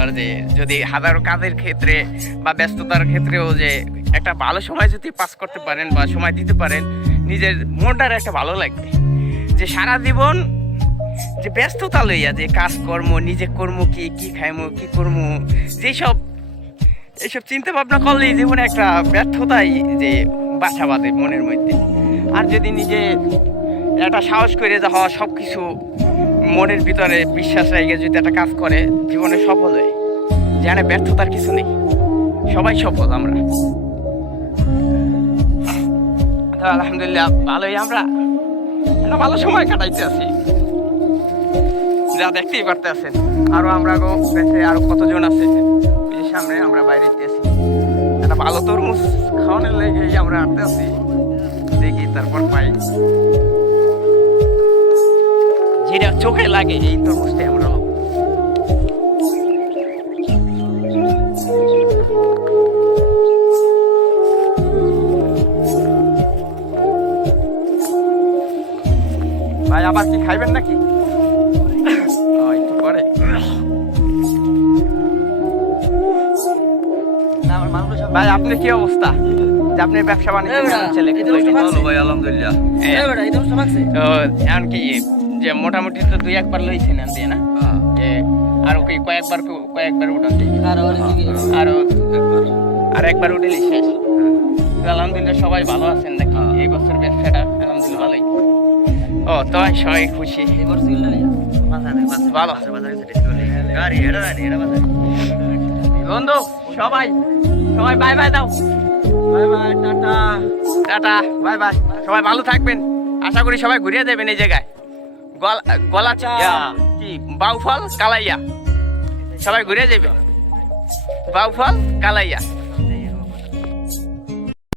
একবার যে যদি হাজারো কাজের ক্ষেত্রে বা ব্যস্ততার ক্ষেত্রেও যে একটা ভালো সময় যদি পাস করতে পারেন বা সময় দিতে পারেন, নিজের মনটার একটা ভালো লাগবে। যে সারা জীবন যে ব্যস্ততা লইয়া যে কাজকর্ম, নিজে কর্ম কি খাইমো কি করবো, যেসব এইসব চিন্তা ভাবনা করলেই জীবনে একটা ব্যর্থতাই যে বাসা বাঁধে মনের মধ্যে। আর যদি নিজে একটা সাহস করে যা হওয়া সব কিছু মনের ভিতরে বিশ্বাস রেখে যদি একটা কাজ করে, জীবনে সফল হয়। যেখানে ব্যর্থতার কিছু নেই, সবাই সফল আমরা। তো আলহামদুলিল্লাহ ভালোই আমরা একটা ভালো সময় কাটাইতে আছি, যা দেখতেই পারতে আছেন। আরো আমরা বেঁচে আরো কতজন আছে সামনে, আমরা বাইরে আছি। একটা ভালো তরমুজ খাওয়ানোর লেগে আমরা হাঁটতে আছি, দেখি তারপর পাই যেটা চোখে লাগে এই তরমুজটাই আমরা। ভাই আবার কি খাইবেন নাকি? একটু পরে। ভাই আপনার কি অবস্থা? যে আপনি ব্যবসা বাণিজ্য ছেলে? ভাই আলহামদুলিল্লাহ। এখন কি যে মোটামুটি তো দুই একবার লইছেন দিয়ে না, যে আরো কি কয়েকবার উঠান আর একবার উঠে শেষ। আলহামদুলিল্লাহ সবাই ভালো আছেন নাকি? এই বছর ব্যবসাটা আলহামদুলিল্লাহ ভালোই। ও তো সবাই খুশি, ভালো। বন্ধু সবাই বাই বাই দাও, bye bye, tata tata, bye bye. সবাই ভালো থাকবেন, আশা করি সবাই ঘুরিয়ে দেবেন এই জায়গায়। গলা কি বাউফল কালাইয়া, সবাই ঘুরে যাবে। বাউফল কালাইয়া।